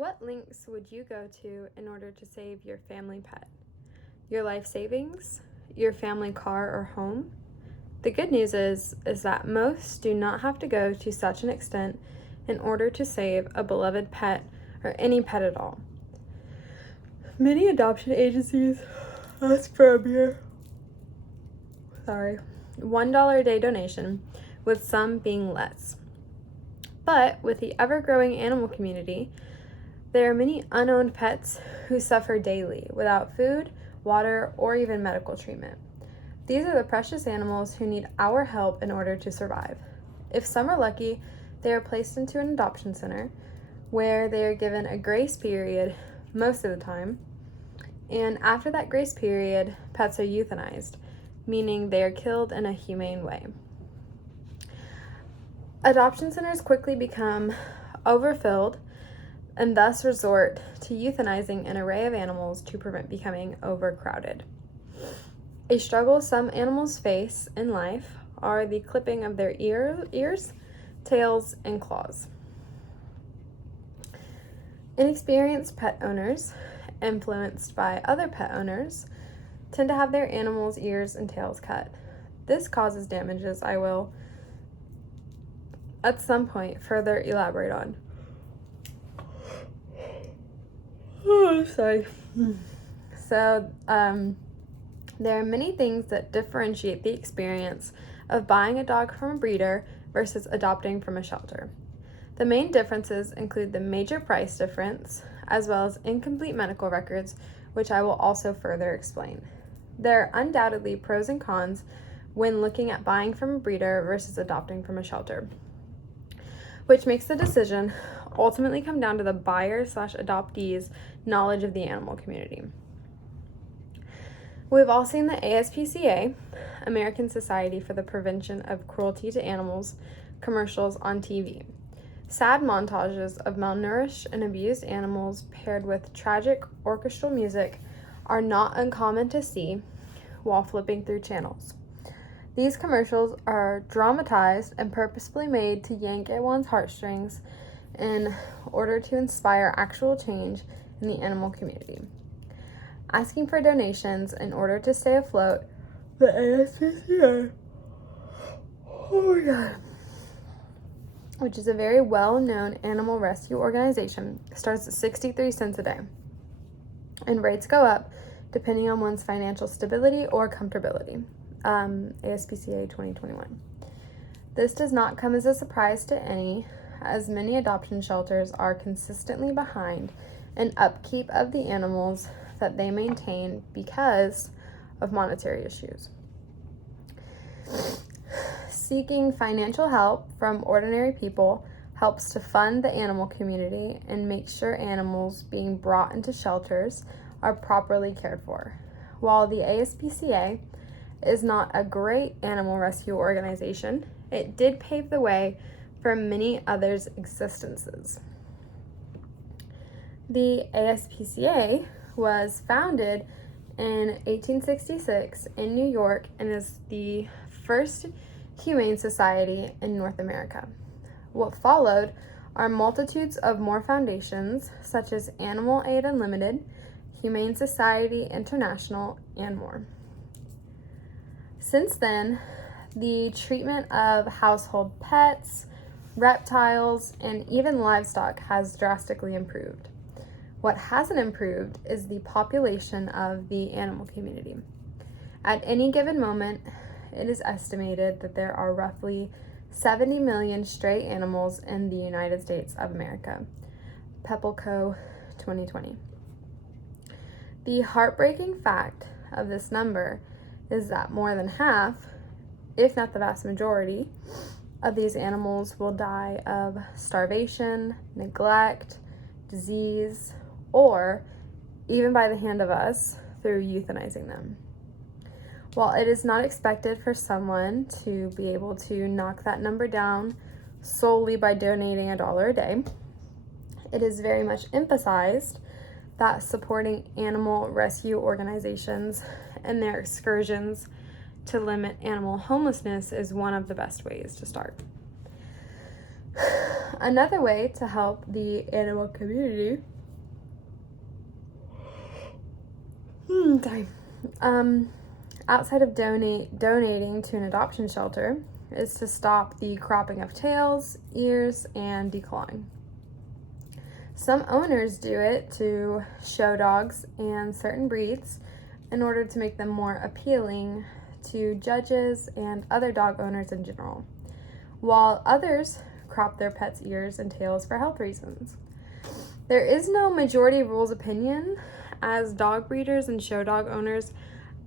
What lengths would you go to in order to save your family pet? Your life savings? Your family car or home? The good news is that most do not have to go to such an extent in order to save a beloved pet or any pet at all. Many adoption agencies ask for a mere $1 a day donation, with some being less. But with the ever-growing animal community, there are many unowned pets who suffer daily without food, water, or even medical treatment. These are the precious animals who need our help in order to survive. If some are lucky, they are placed into an adoption center where they are given a grace period most of the time, and after that grace period, pets are euthanized, meaning they are killed in a humane way. Adoption centers quickly become overfilled and thus resort to euthanizing an array of animals to prevent becoming overcrowded. A struggle some animals face in life are the clipping of their ears, tails, and claws. Inexperienced pet owners, influenced by other pet owners, tend to have their animals' ears and tails cut. This causes damages I will, at some point, further elaborate on. So, there are many things that differentiate the experience of buying a dog from a breeder versus adopting from a shelter. The main differences include the major price difference, as well as incomplete medical records, which I will also further explain. There are undoubtedly pros and cons when looking at buying from a breeder versus adopting from a shelter, which makes the decision ultimately come down to the buyer/adoptee's knowledge of the animal community. We've all seen the ASPCA, American Society for the Prevention of Cruelty to Animals, commercials on TV. Sad montages of malnourished and abused animals paired with tragic orchestral music are not uncommon to see while flipping through channels. These commercials are dramatized and purposefully made to yank at one's heartstrings in order to inspire actual change in the animal community. Asking for donations in order to stay afloat, the ASPCA, which is a very well-known animal rescue organization, starts at 63 cents a day, and rates go up depending on one's financial stability or comfortability. ASPCA 2021. This does not come as a surprise to any, as many adoption shelters are consistently behind in upkeep of the animals that they maintain because of monetary issues. Seeking financial help from ordinary people helps to fund the animal community and make sure animals being brought into shelters are properly cared for. While the ASPCA is not a great animal rescue organization, it did pave the way for many others' existences. The ASPCA was founded in 1866 in New York and is the first humane society in North America. What followed are multitudes of more foundations, such as Animal Aid Unlimited, Humane Society International, and more. Since then, the treatment of household pets, reptiles, and even livestock has drastically improved. What hasn't improved is the population of the animal community. At any given moment, it is estimated that there are roughly 70 million stray animals in the United States of America. PepleCo 2020. The heartbreaking fact of this number is that more than half, if not the vast majority, of these animals will die of starvation, neglect, disease, or even by the hand of us through euthanizing them. While it is not expected for someone to be able to knock that number down solely by donating $1 a day, it is very much emphasized that supporting animal rescue organizations and their excursions to limit animal homelessness is one of the best ways to start. another way to help the animal community outside of donating to an adoption shelter is to stop the cropping of tails, ears, and declawing. Some owners do it to show dogs and certain breeds in order to make them more appealing to judges and other dog owners in general, while others crop their pets' ears and tails for health reasons. There is no majority rules opinion, as dog breeders and show dog owners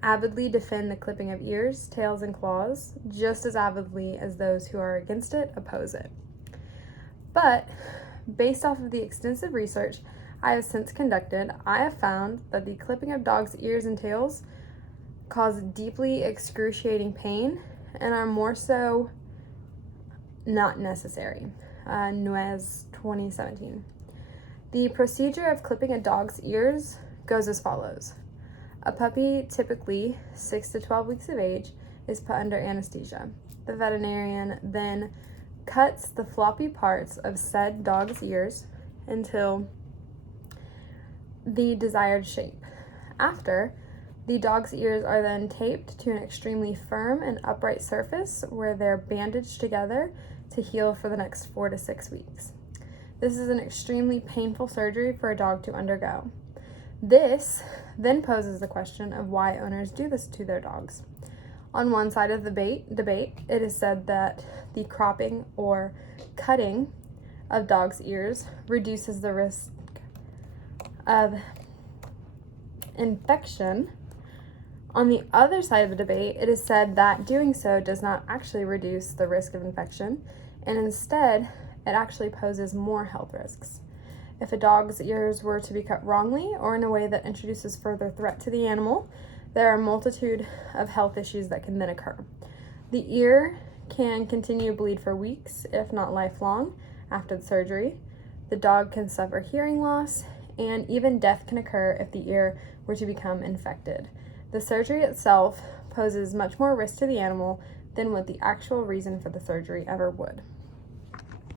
avidly defend the clipping of ears, tails, and claws just as avidly as those who are against it oppose it. But based off of the extensive research I have since conducted, I have found that the clipping of dogs' ears and tails cause deeply excruciating pain and are more so not necessary. Nuez 2017. The procedure of clipping a dog's ears goes as follows. A puppy, typically 6 to 12 weeks of age, is put under anesthesia. The veterinarian then cuts the floppy parts of said dog's ears until the desired shape. After, the dog's ears are then taped to an extremely firm and upright surface where they're bandaged together to heal for the next 4 to 6 weeks. This is an extremely painful surgery for a dog to undergo. This then poses the question of why owners do this to their dogs. On one side of the debate, it is said that the cropping or cutting of dogs' ears reduces the risk of infection. On the other side of the debate, it is said that doing so does not actually reduce the risk of infection, and instead, it actually poses more health risks. If a dog's ears were to be cut wrongly or in a way that introduces further threat to the animal, there are a multitude of health issues that can then occur. The ear can continue to bleed for weeks, if not lifelong, after the surgery. The dog can suffer hearing loss, and even death can occur if the ear were to become infected. The surgery itself poses much more risk to the animal than what the actual reason for the surgery ever would.